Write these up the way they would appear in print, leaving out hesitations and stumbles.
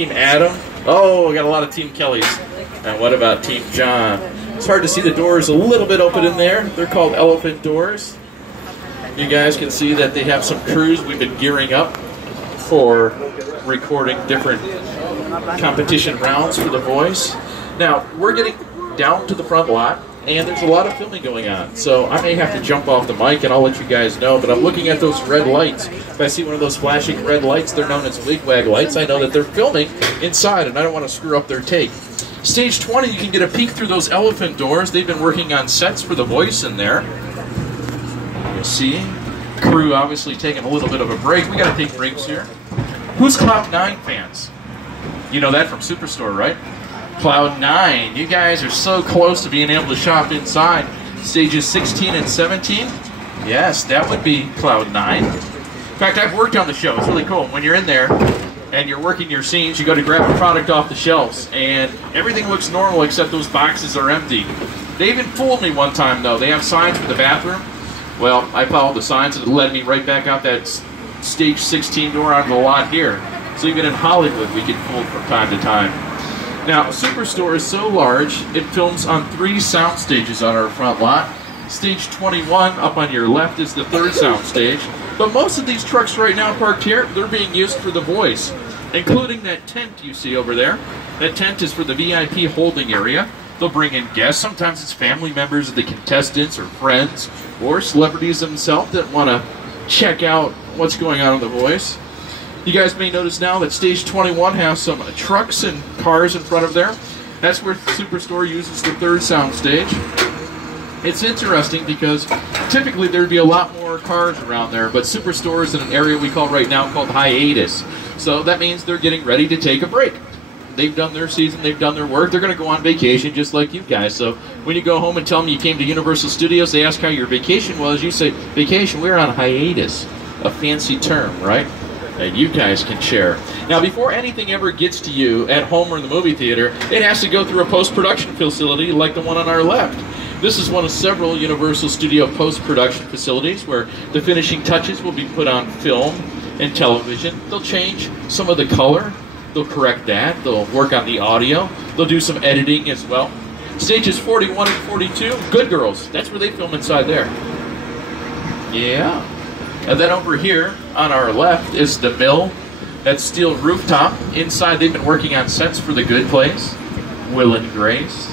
Team Adam. Oh, we got a lot of Team Kellys. And what about Team John? It's hard to see the doors a little bit open in there. They're called elephant doors. You guys can see that they have some crews. We've been gearing up for recording different competition rounds for The Voice. Now, we're getting down to the front lot, and there's a lot of filming going on. So I may have to jump off the mic, and I'll let you guys know. But I'm looking at those red lights. If I see one of those flashing red lights, they're known as wigwag lights. I know that they're filming inside, and I don't want to screw up their take. Stage 20, you can get a peek through those elephant doors. They've been working on sets for The Voice in there. You see, crew obviously taking a little bit of a break. We got to take breaks here. Who's Cloud9 fans? You know that from Superstore, right? Cloud9, you guys are so close to being able to shop inside. Stages 16 and 17. Yes, that would be Cloud9. In fact, I've worked on the show. It's really cool. When you're in there and you're working your scenes, you go to grab a product off the shelves, and everything looks normal except those boxes are empty. They even fooled me one time, though. They have signs for the bathroom. Well, I followed the signs, and it led me right back out that stage 16 door onto the lot here. So even in Hollywood, we get fooled from time to time. Now, Superstore is so large, it films on 3 sound stages on our front lot. Stage 21 up on your left is the 3rd sound stage. But most of these trucks right now parked here, they're being used for The Voice, including that tent you see over there. That tent is for the VIP holding area. They'll bring in guests. Sometimes it's family members of the contestants or friends or celebrities themselves that want to check out what's going on in The Voice. You guys may notice now that Stage 21 has some trucks and cars in front of there. That's where Superstore uses the 3rd sound stage. It's interesting because typically there'd be a lot more cars around there, but Superstore is in an area we call right now called hiatus. So that means they're getting ready to take a break. They've done their season, they've done their work, they're going to go on vacation just like you guys. So when you go home and tell them you came to Universal Studios, they ask how your vacation was, you say, vacation, we're on hiatus. A fancy term, right? And you guys can share. Now, before anything ever gets to you at home or in the movie theater, it has to go through a post-production facility like the one on our left. This is one of several Universal Studio post-production facilities where the finishing touches will be put on film and television. They'll change some of the color. They'll correct that. They'll work on the audio. They'll do some editing as well. Stages 41 and 42, Good Girls. That's where they film inside there. Yeah. And then over here on our left is the Mill. That's steel rooftop. Inside they've been working on sets for The Good Place. Will and Grace.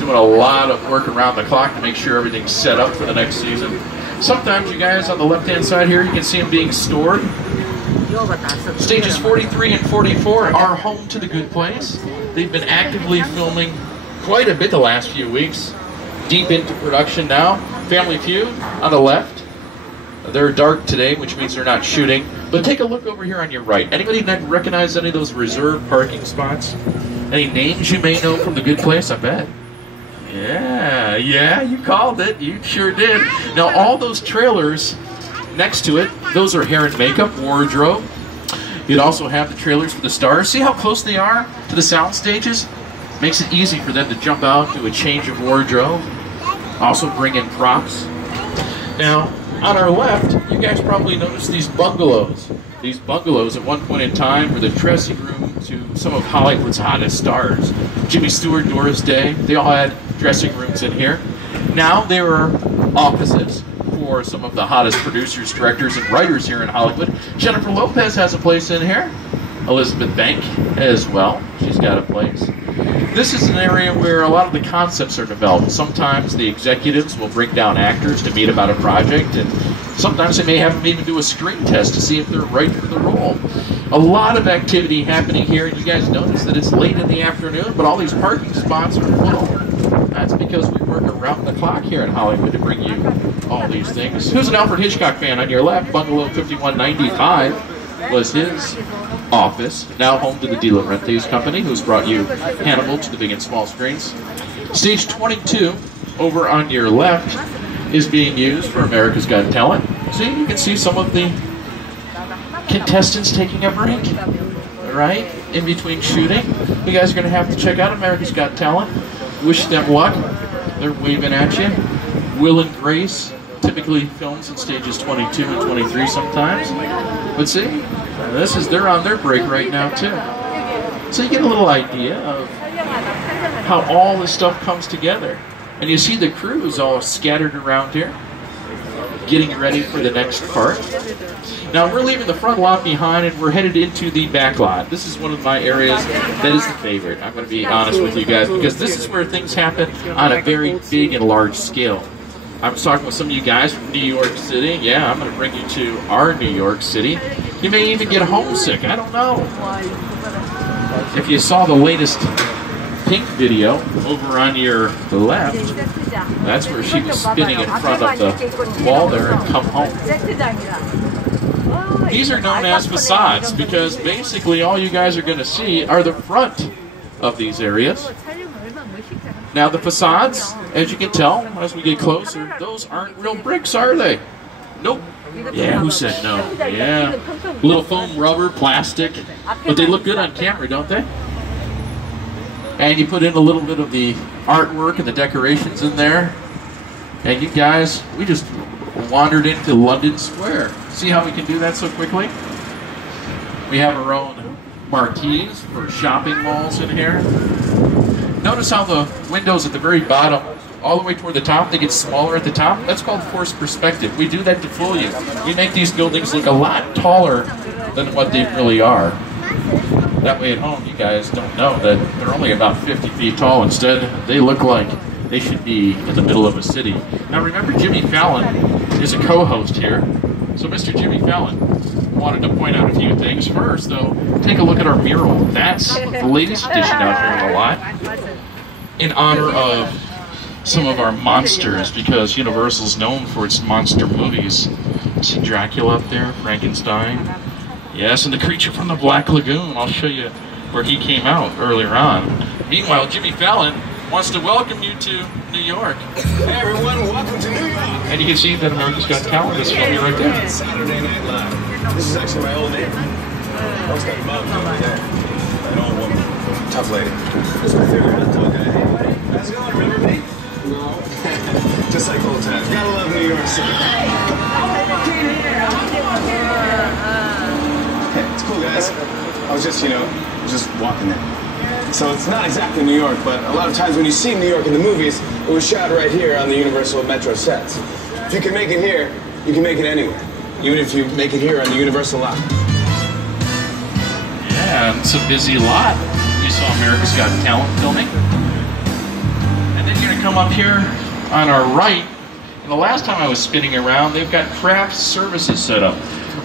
Doing a lot of work around the clock to make sure everything's set up for the next season. Sometimes you guys on the left-hand side here, you can see them being stored. Stages 43 and 44 are home to The Good Place. They've been actively filming quite a bit the last few weeks. Deep into production now. Family Feud on the left. They're dark today, which means they're not shooting. But take a look over here on your right. Anybody recognize any of those reserved parking spots? Any names you may know from The Good Place? I bet. Yeah, you called it. You sure did. Now, all those trailers next to it, those are hair and makeup, wardrobe. You'd also have the trailers for the stars. See how close they are to the sound stages? Makes it easy for them to jump out, do a change of wardrobe. Also bring in props. Now, on our left, you guys probably noticed these bungalows. These bungalows at one point in time were the dressing room to some of Hollywood's hottest stars. Jimmy Stewart, Doris Day, they all had dressing rooms in here. Now there are offices for some of the hottest producers, directors, and writers here in Hollywood. Jennifer Lopez has a place in here. Elizabeth Bank as well. She's got a place. This is an area where a lot of the concepts are developed. Sometimes the executives will bring down actors to meet about a project, and sometimes they may have them even do a screen test to see if they're right for the role. A lot of activity happening here, and you guys notice that it's late in the afternoon, but all these parking spots are full. That's because we work around the clock here in Hollywood to bring you all these things. Who's an Alfred Hitchcock fan on your left? Bungalow 5195 was his office, now home to the De Laurentiis company, who's brought you Hannibal to the big and small screens. Stage 22, over on your left, is being used for America's Got Talent. See, you can see some of the contestants taking a break, right, in between shooting. You guys are going to have to check out America's Got Talent. Wish them luck. They're waving at you. Will and Grace typically films in stages 22 and 23 sometimes. But see, they're on their break right now too. So you get a little idea of how all this stuff comes together. And you see the crews all scattered around here, getting ready for the next part. Now we're leaving the front lot behind and we're headed into the back lot. This is one of my areas that is the favorite. I'm going to be honest with you guys, because this is where things happen on a very big and large scale. I was talking with some of you guys from New York City. Yeah, I'm going to bring you to our New York City. You may even get homesick. I don't know. If you saw the latest Pink video over on your left, that's where she was spinning in front of the wall there and come home. These are known as facades because basically all you guys are going to see are the front of these areas. Now the facades, as you can tell as we get closer, those aren't real bricks, are they? Nope. Yeah, who said no? Yeah. Little foam, rubber, plastic. But they look good on camera, don't they? And you put in a little bit of the artwork and the decorations in there. And you guys, we just wandered into London Square. See how we can do that so quickly? We have our own marquees for shopping malls in here. Notice how the windows at the very bottom, all the way toward the top, they get smaller at the top. That's called forced perspective. We do that to fool you. We make these buildings look a lot taller than what they really are. That way at home, you guys don't know that they're only about 50 feet tall. Instead, they look like they should be in the middle of a city. Now remember, Jimmy Fallon is a co-host here. So Mr. Jimmy Fallon wanted to point out a few things. First, though, take a look at our mural. That's the latest addition out here in the lot in honor of some of our monsters, because Universal's known for its monster movies. See Dracula up there, Frankenstein. Yes, and the creature from the Black Lagoon. I'll show you where he came out earlier on. Meanwhile, Jimmy Fallon wants to welcome you to New York. Hey everyone, welcome to New York. And you can see that America's Got Talent is filming right there. Saturday Night Live. This is actually my old neighbor. I was got mom over there. An old woman. Tough lady. This is my favorite hot dog guy. Hey buddy, how's it going? Remember me? No. Just like old times. Gotta love New York City. Hey, it's cool guys. I was just, just walking there. So it's not exactly New York, but a lot of times when you see New York in the movies, it was shot right here on the Universal Metro sets. If you can make it here, you can make it anywhere. Even if you make it here on the Universal lot. Yeah, it's a busy lot. You saw America's Got Talent filming. And then you're going to come up here on our right. And the last time I was spinning around, they've got craft services set up.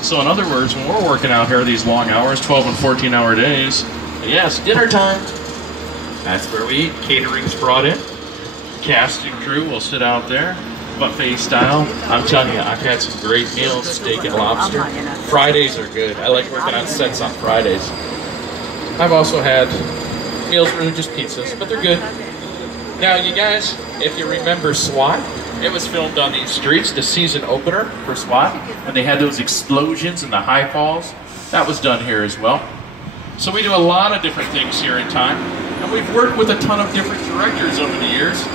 So in other words, when we're working out here these long hours, 12 and 14-hour days, yes, dinner time. That's where we eat. Catering's brought in. Cast and crew will sit out there, buffet style. I'm telling you, I've had some great meals, steak and lobster. Fridays are good. I like working on sets on Fridays. I've also had meals where they're just pizzas, but they're good. Now, you guys, if you remember SWAT, it was filmed on these streets, the season opener for SWAT, and they had those explosions and the high falls. That was done here as well. So we do a lot of different things here in time, and we've worked with a ton of different directors over the years,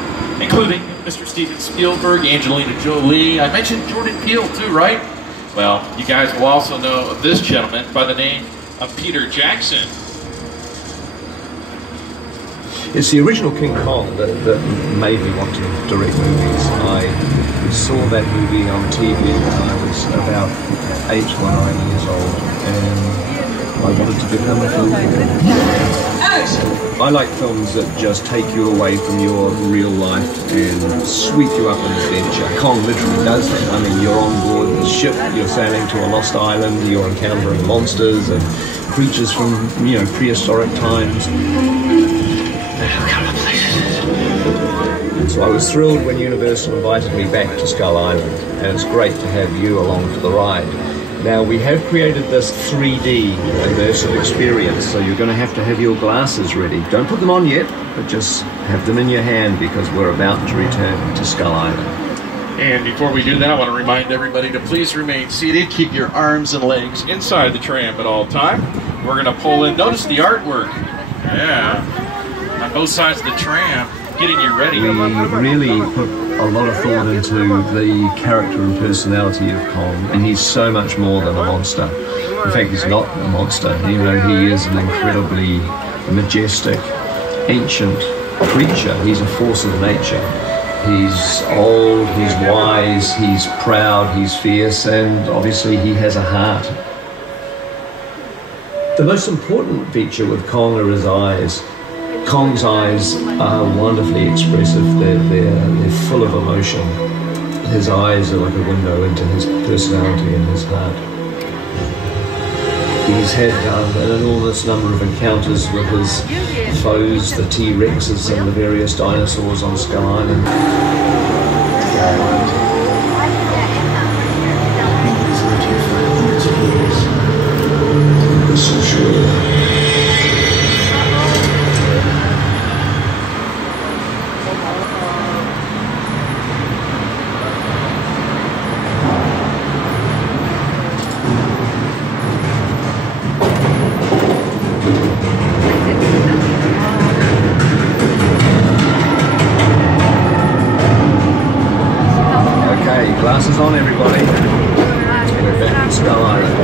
including Mr. Steven Spielberg, Angelina Jolie. I mentioned Jordan Peele too, right? Well, you guys will also know of this gentleman by the name of Peter Jackson. It's the original King Kong that made me want to direct movies. I saw that movie on TV when I was about 8 or 9 years old, and I wanted to become a filmmaker. I like films that just take you away from your real life and sweep you up an adventure. Kong literally does that. I mean, you're on board the ship, you're sailing to a lost island, you're encountering monsters and creatures from, prehistoric times. So I was thrilled when Universal invited me back to Skull Island, and it's great to have you along for the ride. Now, we have created this 3D immersive experience, so you're going to have your glasses ready. Don't put them on yet, but just have them in your hand because we're about to return to Skull Island. And before we do that, I want to remind everybody to please remain seated. Keep your arms and legs inside the tram at all time. We're going to pull in. Notice the artwork. Yeah. On both sides of the tram, getting you ready. We really put a lot of thought into the character and personality of Kong, and he's so much more than a monster. In fact, he's not a monster, even though he is an incredibly majestic, ancient creature. He's a force of nature. He's old, he's wise, he's proud, he's fierce, and obviously he has a heart. The most important feature with Kong are his eyes. Kong's eyes are wonderfully expressive. They're full of emotion. His eyes are like a window into his personality and his heart. He's had an enormous number of encounters with his foes, the T-Rexes and the various dinosaurs on Skull Island. He's lived here for hundreds of years. I'm so sure. Glasses on, everybody. We're back to Skull Island.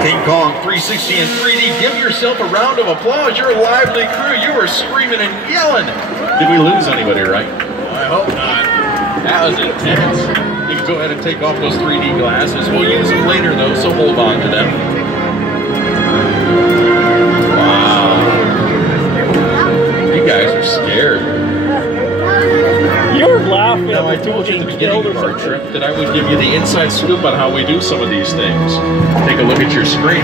King Kong 360 in 3D. Give yourself a round of applause. You're a lively crew. You were screaming and yelling. Did we lose anybody, right? I hope not. That was intense. You can go ahead and take off those 3D glasses. We'll use them later, though, so hold on to them. Wow. You guys are scared. You're laughing. Now, I told you at the beginning of our trip that I would give you the inside scoop on how we do some of these things. Take a look at your screen.